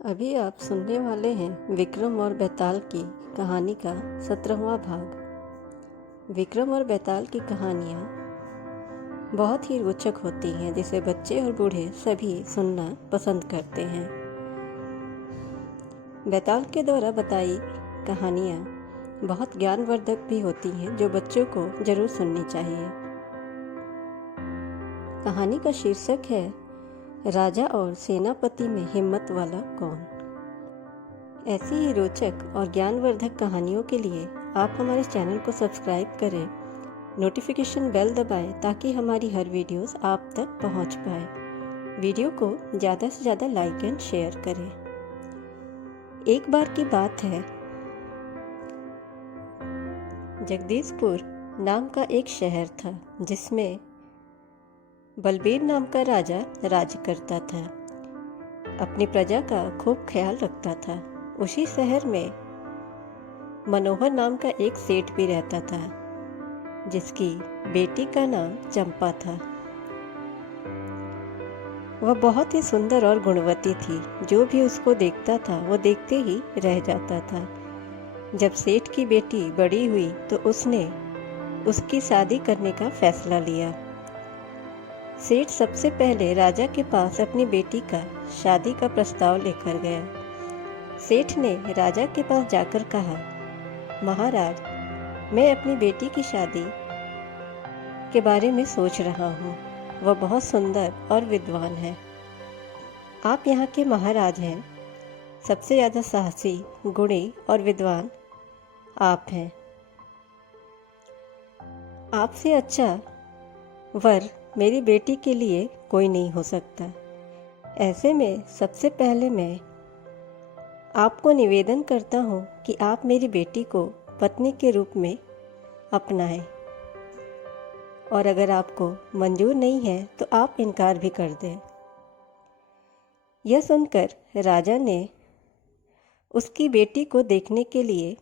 अभी आप सुनने वाले हैं विक्रम और बेताल की कहानी का 17वां भाग। विक्रम और बेताल की कहानियाँ बहुत ही रोचक होती हैं, जिसे बच्चे और बूढ़े सभी सुनना पसंद करते हैं। बेताल के द्वारा बताई कहानियाँ बहुत ज्ञानवर्धक भी होती हैं, जो बच्चों को जरूर सुननी चाहिए। कहानी का शीर्षक है राजा और सेनापति में हिम्मत वाला कौन। ऐसी ही रोचक और ज्ञानवर्धक कहानियों के लिए आप हमारे चैनल को सब्सक्राइब करें, नोटिफिकेशन बेल दबाएं ताकि हमारी हर वीडियोस आप तक पहुंच पाए। वीडियो को ज़्यादा से ज़्यादा लाइक एंड शेयर करें। एक बार की बात है, जगदीशपुर नाम का एक शहर था जिसमें बलबीर नाम का राजा राज करता था। अपनी प्रजा का खूब ख्याल रखता था। उसी शहर में मनोहर नाम का एक सेठ भी रहता था, जिसकी बेटी का नाम चंपा था। वह बहुत ही सुंदर और गुणवती थी। जो भी उसको देखता था वो देखते ही रह जाता था। जब सेठ की बेटी बड़ी हुई तो उसने उसकी शादी करने का फैसला लिया। सेठ सबसे पहले राजा के पास अपनी बेटी का शादी का प्रस्ताव लेकर गया। सेठ ने राजा के पास जाकर कहा, महाराज, मैं अपनी बेटी की शादी के बारे में सोच रहा हूँ। वह बहुत सुंदर और विद्वान है। आप यहाँ के महाराज हैं। सबसे ज़्यादा साहसी, गुणी और विद्वान आप हैं। आपसे अच्छा वर मेरी बेटी के लिए कोई नहीं हो सकता। ऐसे में सबसे पहले मैं आपको निवेदन करता हूँ कि आप मेरी बेटी को पत्नी के रूप में अपनाएं, और अगर आपको मंजूर नहीं है तो आप इनकार भी कर दें। यह सुनकर राजा ने उसकी बेटी को देखने के लिए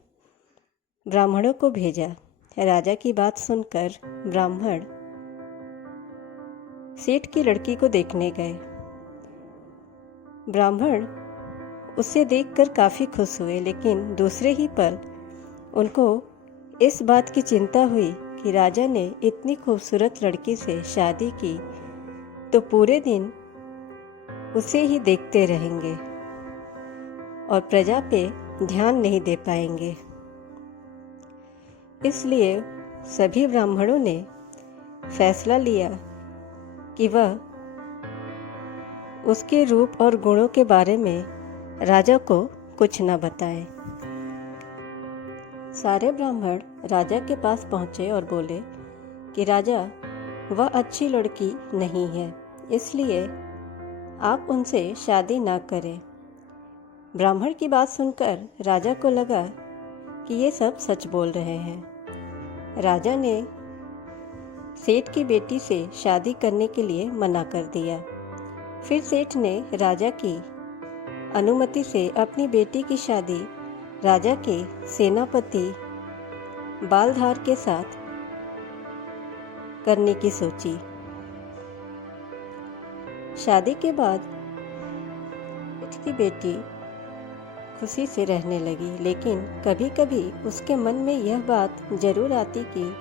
ब्राह्मणों को भेजा। राजा की बात सुनकर ब्राह्मण सेठ की लड़की को देखने गए। ब्राह्मण उसे देखकर काफ़ी खुश हुए, लेकिन दूसरे ही पल उनको इस बात की चिंता हुई कि राजा ने इतनी खूबसूरत लड़की से शादी की तो पूरे दिन उसे ही देखते रहेंगे और प्रजा पे ध्यान नहीं दे पाएंगे। इसलिए सभी ब्राह्मणों ने फैसला लिया कि वह उसके रूप और गुणों के बारे में राजा को कुछ न बताए। सारे ब्राह्मण राजा के पास पहुँचे और बोले कि राजा, वह अच्छी लड़की नहीं है, इसलिए आप उनसे शादी ना करें। ब्राह्मण की बात सुनकर राजा को लगा कि ये सब सच बोल रहे हैं। राजा ने सेठ की बेटी से शादी करने के लिए मना कर दिया। फिर सेठ ने राजा की अनुमति से अपनी बेटी की शादी राजा के सेनापति बालधार के साथ करने की सोची। शादी के बाद सेठ की बेटी खुशी से रहने लगी, लेकिन कभी कभी उसके मन में यह बात जरूर आती कि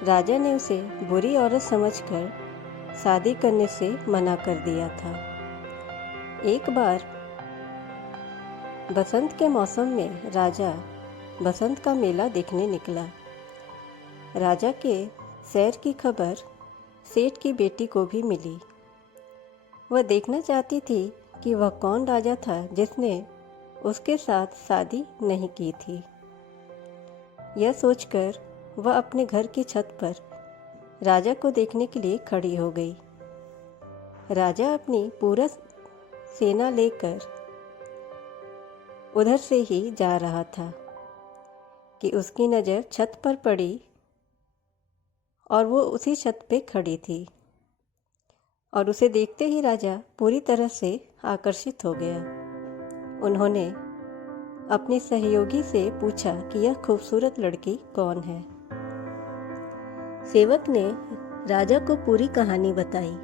राजा ने उसे बुरी औरत समझकर शादी करने से मना कर दिया था। एक बार बसंत के मौसम में राजा बसंत का मेला देखने निकला। राजा के सैर की खबर सेठ की बेटी को भी मिली। वह देखना चाहती थी कि वह कौन राजा था जिसने उसके साथ शादी नहीं की थी। यह सोचकर वह अपने घर की छत पर राजा को देखने के लिए खड़ी हो गई। राजा अपनी पूरा सेना लेकर उधर से ही जा रहा था कि उसकी नज़र छत पर पड़ी और वो उसी छत पे खड़ी थी, और उसे देखते ही राजा पूरी तरह से आकर्षित हो गया। उन्होंने अपने सहयोगी से पूछा कि यह खूबसूरत लड़की कौन है। सेवक ने राजा को पूरी कहानी बताई।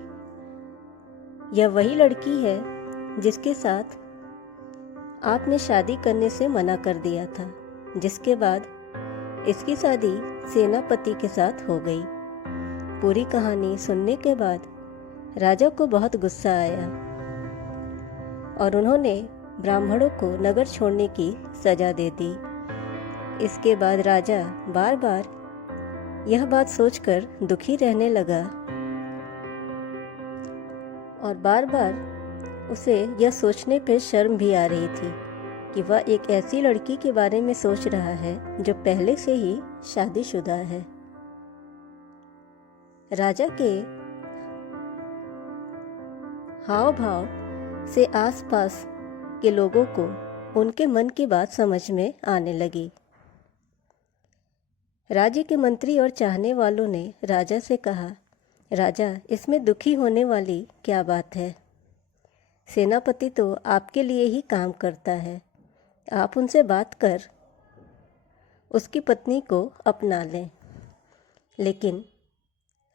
यह वही लड़की है जिसके साथ आपने शादी करने से मना कर दिया था, जिसके बाद इसकी शादी सेनापति के साथ हो गई। पूरी कहानी सुनने के बाद राजा को बहुत गुस्सा आया और उन्होंने ब्राह्मणों को नगर छोड़ने की सजा दे दी। इसके बाद राजा बार बार यह बात सोचकर दुखी रहने लगा और बार बार उसे यह सोचने पर शर्म भी आ रही थी कि वह एक ऐसी लड़की के बारे में सोच रहा है जो पहले से ही शादीशुदा है। राजा के हाव भाव से आसपास के लोगों को उनके मन की बात समझ में आने लगी। राज्य के मंत्री और चाहने वालों ने राजा से कहा, राजा, इसमें दुखी होने वाली क्या बात है? सेनापति तो आपके लिए ही काम करता है, आप उनसे बात कर उसकी पत्नी को अपना लें। लेकिन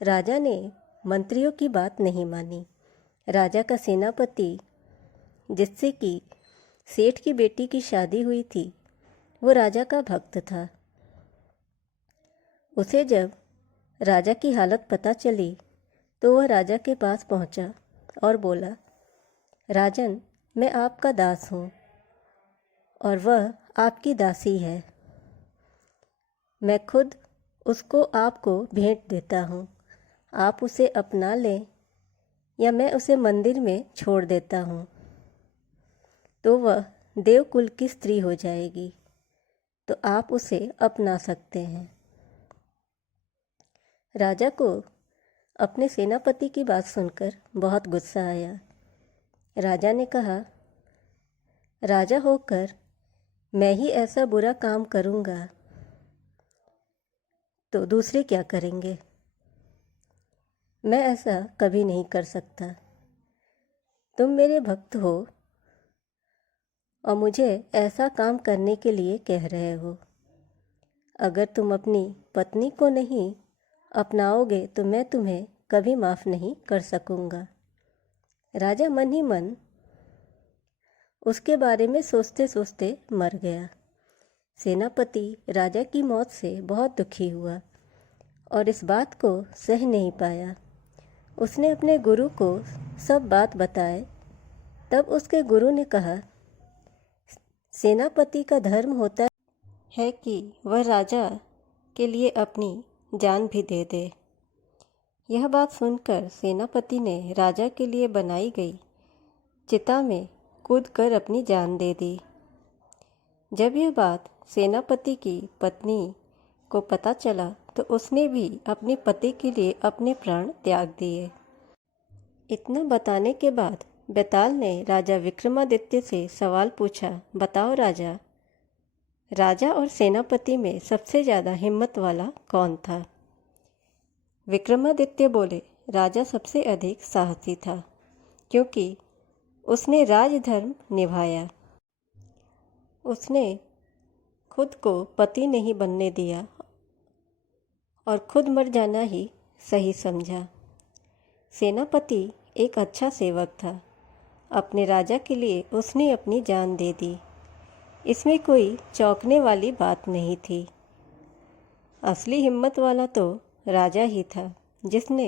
राजा ने मंत्रियों की बात नहीं मानी। राजा का सेनापति, जिससे कि सेठ की बेटी की शादी हुई थी, वो राजा का भक्त था। उसे जब राजा की हालत पता चली तो वह राजा के पास पहुंचा और बोला, राजन, मैं आपका दास हूँ और वह आपकी दासी है। मैं खुद उसको आपको भेंट देता हूँ, आप उसे अपना लें या मैं उसे मंदिर में छोड़ देता हूँ तो वह देवकुल की स्त्री हो जाएगी, तो आप उसे अपना सकते हैं। राजा को अपने सेनापति की बात सुनकर बहुत गुस्सा आया। राजा ने कहा, राजा होकर मैं ही ऐसा बुरा काम करूँगा तो दूसरे क्या करेंगे? मैं ऐसा कभी नहीं कर सकता। तुम मेरे भक्त हो और मुझे ऐसा काम करने के लिए कह रहे हो। अगर तुम अपनी पत्नी को नहीं अपनाओगे तो मैं तुम्हें कभी माफ़ नहीं कर सकूँगा। राजा मन ही मन उसके बारे में सोचते सोचते मर गया। सेनापति राजा की मौत से बहुत दुखी हुआ और इस बात को सह नहीं पाया। उसने अपने गुरु को सब बात बताए। तब उसके गुरु ने कहा, सेनापति का धर्म होता है कि वह राजा के लिए अपनी जान भी दे दे। यह बात सुनकर सेनापति ने राजा के लिए बनाई गई चिता में कूदकर अपनी जान दे दी। जब यह बात सेनापति की पत्नी को पता चला तो उसने भी अपने पति के लिए अपने प्राण त्याग दिए। इतना बताने के बाद बेताल ने राजा विक्रमादित्य से सवाल पूछा, बताओ राजा, राजा और सेनापति में सबसे ज़्यादा हिम्मत वाला कौन था? विक्रमादित्य बोले, राजा सबसे अधिक साहसी था, क्योंकि उसने राजधर्म निभाया। उसने खुद को पति नहीं बनने दिया और खुद मर जाना ही सही समझा। सेनापति एक अच्छा सेवक था। अपने राजा के लिए उसने अपनी जान दे दी। इसमें कोई चौंकने वाली बात नहीं थी। असली हिम्मत वाला तो राजा ही था, जिसने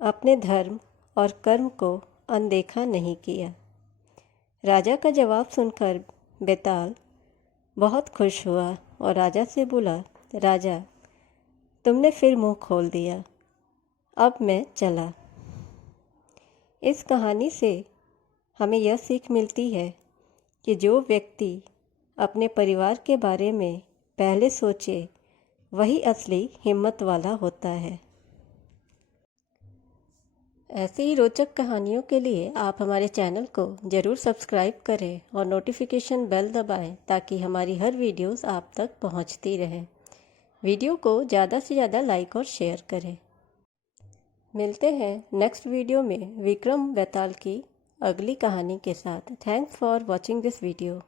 अपने धर्म और कर्म को अनदेखा नहीं किया। राजा का जवाब सुनकर बेताल बहुत खुश हुआ और राजा से बोला, राजा, तुमने फिर मुंह खोल दिया, अब मैं चला। इस कहानी से हमें यह सीख मिलती है कि जो व्यक्ति अपने परिवार के बारे में पहले सोचे वही असली हिम्मत वाला होता है। ऐसे ही रोचक कहानियों के लिए आप हमारे चैनल को ज़रूर सब्सक्राइब करें और नोटिफिकेशन बेल दबाएं ताकि हमारी हर वीडियोस आप तक पहुंचती रहें। वीडियो को ज़्यादा से ज़्यादा लाइक और शेयर करें। मिलते हैं नेक्स्ट वीडियो में विक्रम बेताल की अगली कहानी के साथ। Thanks for watching this video.